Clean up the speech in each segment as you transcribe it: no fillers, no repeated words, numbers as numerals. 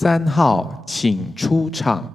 3号，请出场。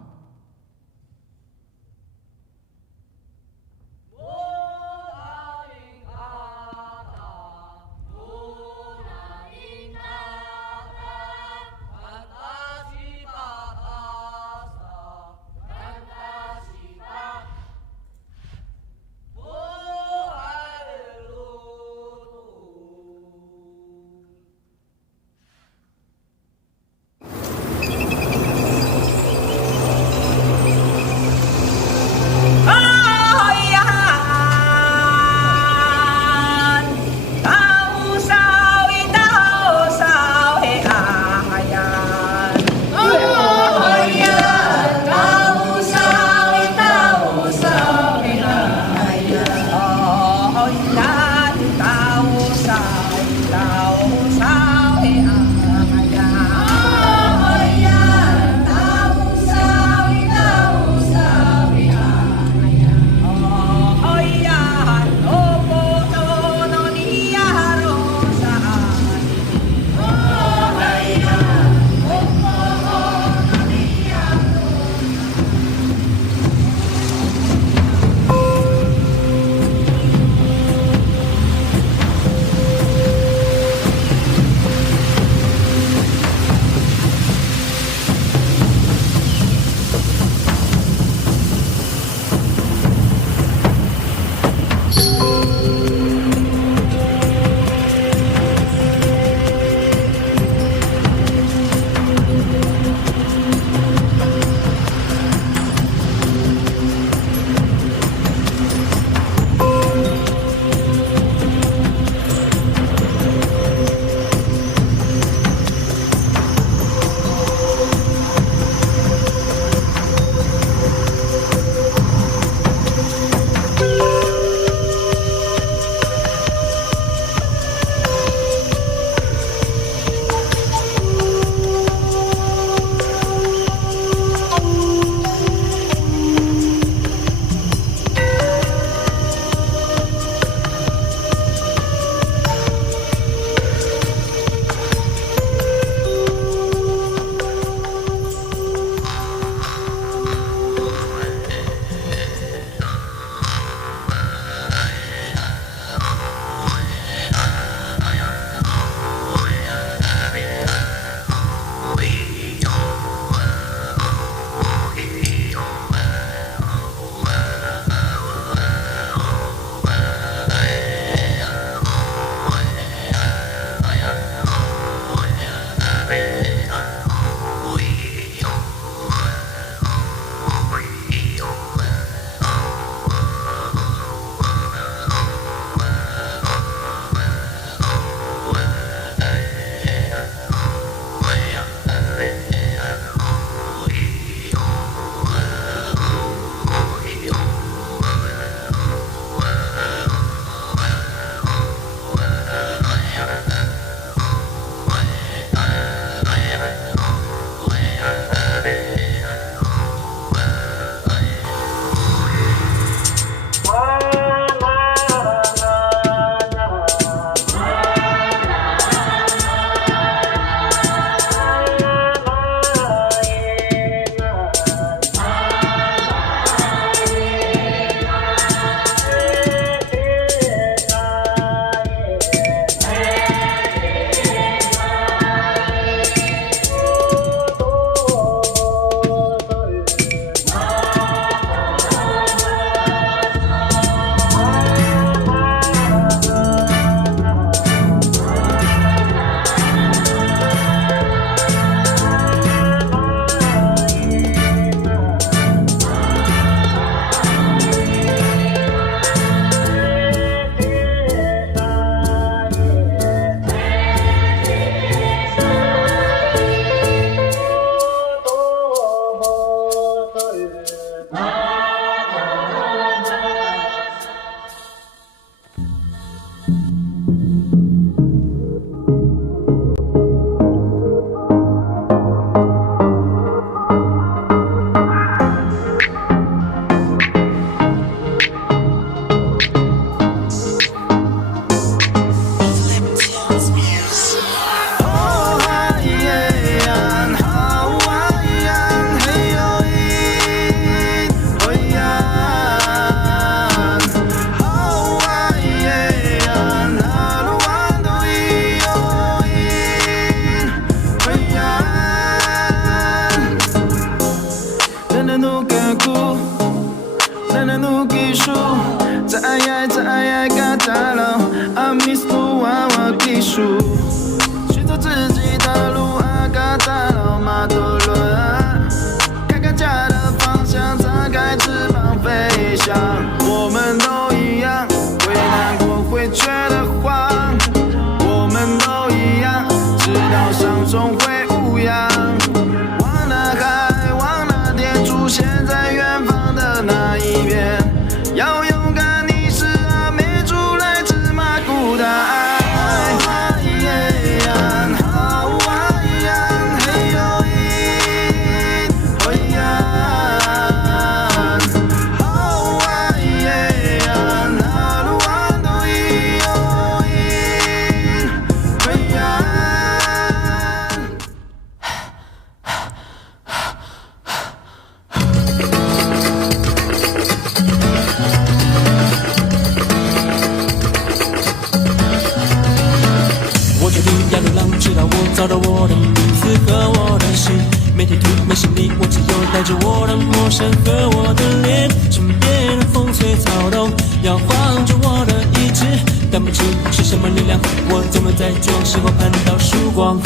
带着我的陌生和我的脸，身边的风吹草动摇晃着我的意志，但不清是什么力量，我总能在绝望时候盼到曙光。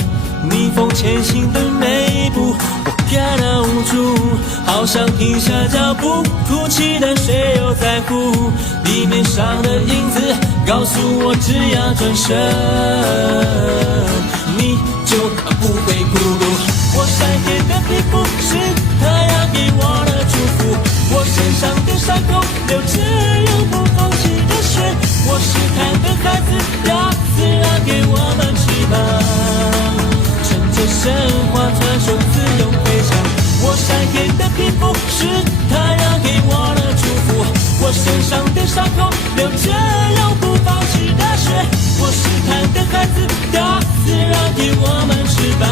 逆风前行的每一步，我感到无助，好想停下脚步，哭泣但谁又在乎？地面上的影子告诉我，只要转身，你就不会孤独。我晒黑的皮肤是太阳给我的祝福，我身上的伤口流着永不放弃的血，我是看的孩子，大自然给我们翅膀，乘着神话传说自由飞翔。我晒黑的皮肤是太阳给我的祝福，我身上的伤口流着永不放弃的血，我是看的孩子，大自然给我们翅膀，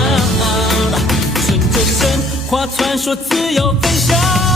乘着神话传说自由飞翔。